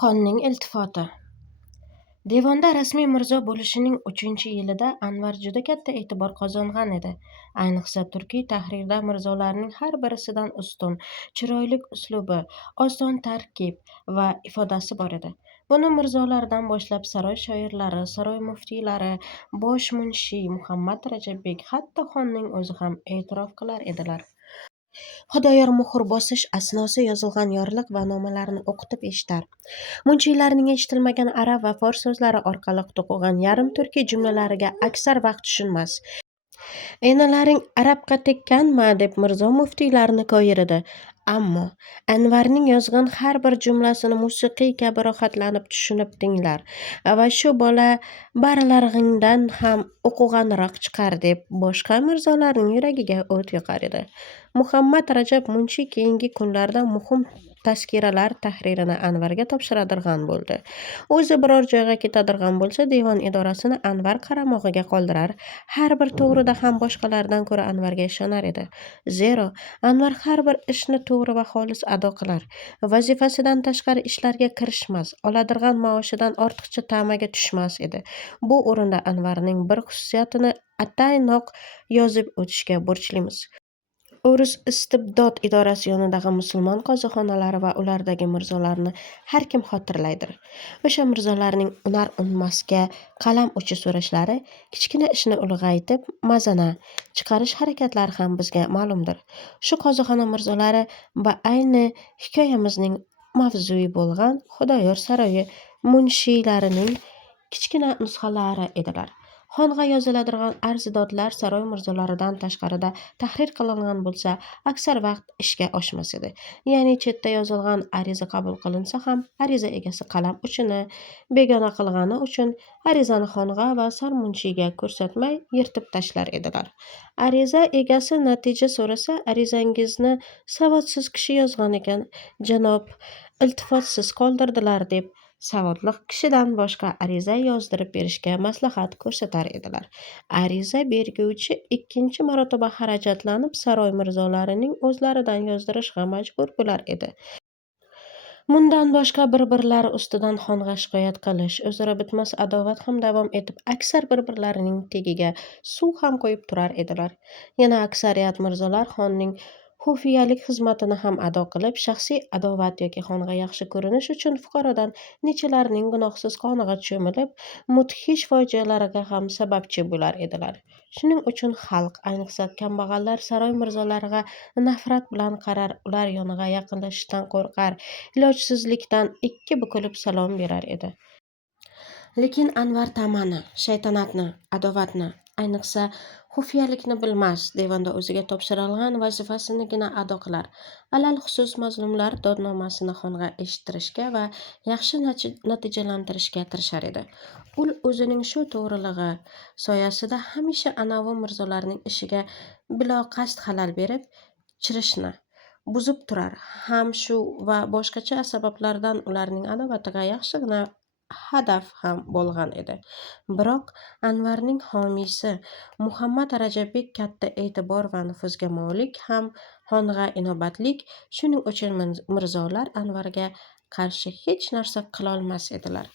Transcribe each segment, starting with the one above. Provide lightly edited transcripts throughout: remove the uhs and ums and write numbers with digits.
Xonning iltifoti. Devonda rasmiy mirzo bo'lishining 3-yilida Anvar juda katta e'tibor qozongan edi. Ayniqsa turkiy tahrirda mirzolarning har birisidan ustun, chiroyli uslubi, oson tarkib va ifodasi bor edi. Buni mirzolardan boshlab saroy shoirlari, saroy muftiylari, bosh munshiy Muhammad Rajabbek, hatto xonning o'zi ham e'tirof qilar edilar. Xudoyor muhr bosish asnosi yozilgan yorliq va nomalarni o'qitib eshitar. Munchiylarning eshitilmagan arab va fors so'zlari orqali to'qigan yarim turkiy jumlalariga aksar vaqt tushunmas. "Enalaring arabqa tekkanmi?" deb mirzo muftiylarni koyir edi. Ammo Anvarning yozgan har bir jumlasini musiqiy kabi rohatlanib tushunib tinglar va shu bola barilarg'ingdan ham o'qiganroq chiqar deb boshqa mirzolarning yuragiga o't yoqar edi. Muhammad Rajab Munshi keyingi kunlarda muhim taskiralar tahririni Anvarga topshiradigan bo'ldi. O'zi biror joyga ketadigan bo'lsa, devon idorasini Anvar qaramog'iga qoldirar, har bir to'g'rida ham boshqalardan ko'ra Anvarga ishonar edi. Zero Anvar har bir ishni to'g'ri va xolis ado qilar, vazifasidan tashqari ishlarga kirishmas, oladigan maoshidan ortiqcha tamaga tushmas edi. Bu o'rinda Anvarning bir xususiyatini ataynoq yozib o'tishga burchlimiz. O'rus istibdod idorasi yonidagi musulmon qozixonalari va ulardagi mirzolarni har kim xotirlaydir. O'sha mirzolarning unar-unmasga qalam uchi so'rashlari, kichkina ishni ulg'aytib mazana chiqarish harakatlari ham bizga ma'lumdir. Shu qozixona mirzolari va ayni hikoyamizning mavzui bo'lgan Xudoyor saroyi munshiylarining kichkina nusxalari edilar. Xonga yoziladigan arzidodlar saroy mirzolaridan tashqarida tahrir qilingan bo'lsa, aksar vaqt ishga oshmas edi. Ya'ni chetda yozilgan ariza qabul qilinsa ham, ariza egasi qalam uchini begona qilgani uchun arizani xonga va sarmunshiyga ko'rsatmay yirtib tashlar edilar. Ariza egasi natija so'rasa, arizangizni savodsiz kishi yozgan ekan, janob, iltifotsiz qoldirdilar deb savodli kishidan boshqa ariza yozdirib berishga maslahat ko'rsatar edilar. Ariza berguvchi ikkinchi marotaba xarajatlanib saroy mirzolarining o'zlaridan yozdirishga majbur bo'lar edi. Bundan boshqa bir-birlari ustidan xonga shikoyat qilish, o'zaro bitmas adovat ham davom etib, aksar bir-birlarining tegiga suv ham qo'yib turar edilar. Yana aksariyat mirzolar xonning xufiyalik xizmatini ham ado qilib, shaxsiy adovat yoki xonga yaxshi ko'rinish uchun fuqarodan nechalarning gunohsiz qoniga cho'milib, mudhish fojialariga ham sababchi bo'lar edilar. Shuning uchun xalq, ayniqsa kambag'allar saroy mirzolariga nafrat bilan qarar, ular yoniga yaqinlashishdan qo'rqar, ilojsizlikdan ikki bukilib salom berar edi. Lekin Anvar tamani, shaytanatni, adovatni, ayniqsa xufiyalikni bilmas, devonda o'ziga topshirilgan vazifasinigina ado qilar. Alal xusus mazlumlar dodnomasini xonga eshittirishga va yaxshi natijalantirishga tirishar edi. U o'zining shu to'g'riligi soyasida hamisha anavi mirzolarning ishiga biloqasd xalal berib, chirishni buzib turar. Ham shu va boshqacha sabablardan ularning adovatiga yaxshigina hadaf ham bo'lgan edi. Biroq Anvarning homiysi Muhammad Rajabbek katta e'tibor va nufuzga molik ham xonga inobatlik, shuning uchun mirzolar Anvarga qarshi hech narsa qilolmas edilar.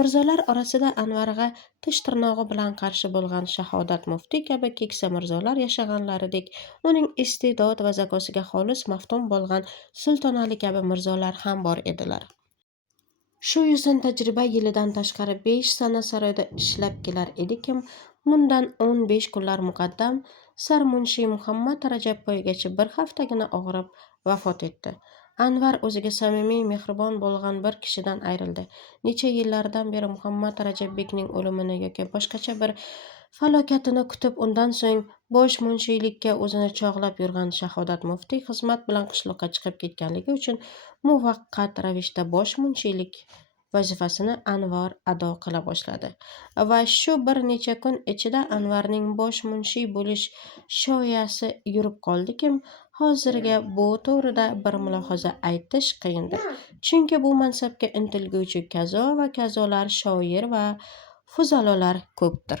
Mirzolar orasida Anvarga tish tirnog'i bilan qarshi bo'lgan Shahodat muftiy kabi keksa mirzolar yashaganlaridek, uning iste'dod va zakosiga xolis maftun bo'lgan Sultonali kabi mirzolar ham bor edilar. Shu yuzdan tajriba yilidan tashqari 5 sana saroyda ishlab kelar edikim, bundan 15 kunlar muqaddam sarmunshiy Muhammad Rajab poygachi bir haftagina og'rib vafot etdi. Anvar o'ziga samimiy, mehribon bo'lgan bir kishidan ayrildi. Necha yillardan beri Muhammad Rajabbekning o'limini yoki boshqacha bir falokatini kutib, undan so'ng bosh munshiylikka o'zini chog'lab yurgan Shahodat muftiy xizmat bilan qishloqqa chiqib ketganligi uchun muvaqqat ravishda bosh munshiylik vazifasini Anvar ado qila boshladi. Va shu bir necha kun ichida Anvarning bosh munshiy bo'lish shoyasi yurib qoldikim, hozirga bu to'g'rida bir mulohaza aytish qiyindir. Chunki bu mansabga intilguvchi kazo va kazolar, shoir va fuzalolar ko'pdir.